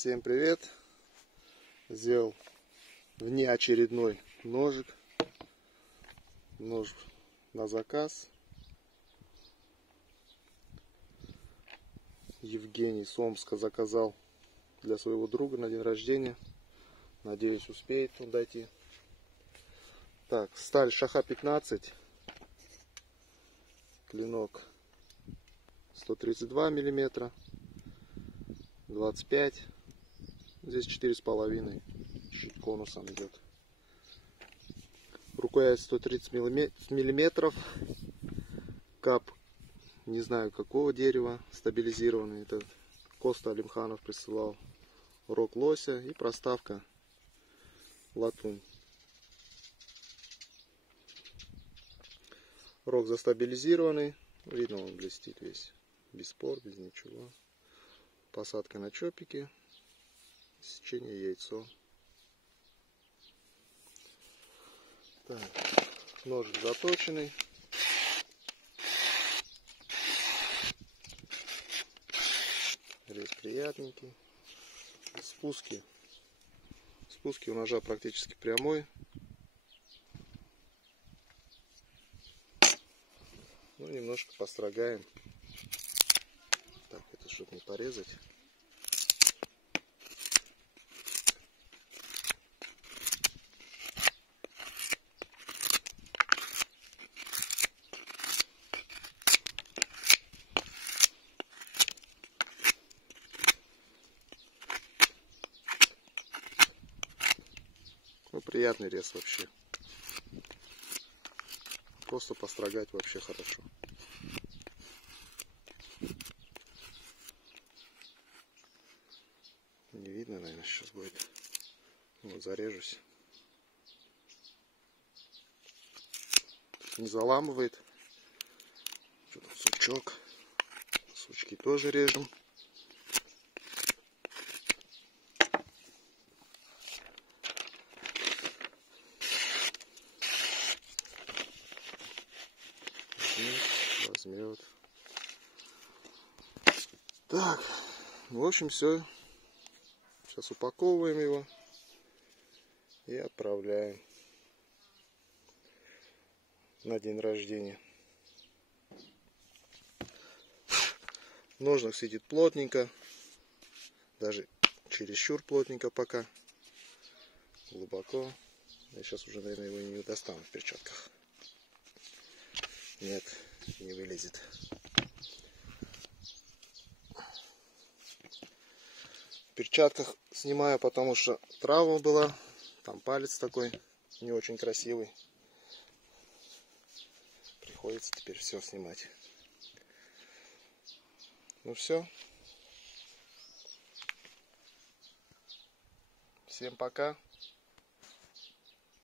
Всем привет! Сделал внеочередной ножик. Нож на заказ. Евгений с Омска заказал для своего друга на день рождения. Надеюсь, успеет он дойти. Так, сталь Шаха 15. Клинок 132 миллиметра. 25. Здесь 4,5. Чуть конусом идет. Рукоять 130 миллиметров. Кап не знаю какого дерева, стабилизированный. Это Коста Алимханов присылал. Рог лося и проставка латунь. Рог застабилизированный. Видно, он блестит весь. Без пор, без ничего. Посадка на чопики. Сечение яйцо. Так, ножик заточенный. Рез приятненький. Спуски у ножа практически прямой. Ну, немножко построгаем. Так, это чтобы не порезать. Ну, приятный рез вообще. Просто построгать вообще хорошо. Не видно, наверное, сейчас будет. Вот, зарежусь. Не заламывает. Что там, сучок. Сучки тоже режем. Возьмет. Так, в общем, все. Сейчас упаковываем его и отправляем на день рождения. В ножнах сидит плотненько, даже чересчур плотненько пока, глубоко. Я сейчас уже, наверное, его не достану в перчатках. Нет, не вылезет. В перчатках снимаю, потому что травма была. Там палец такой не очень красивый. Приходится теперь все снимать. Ну все. Всем пока.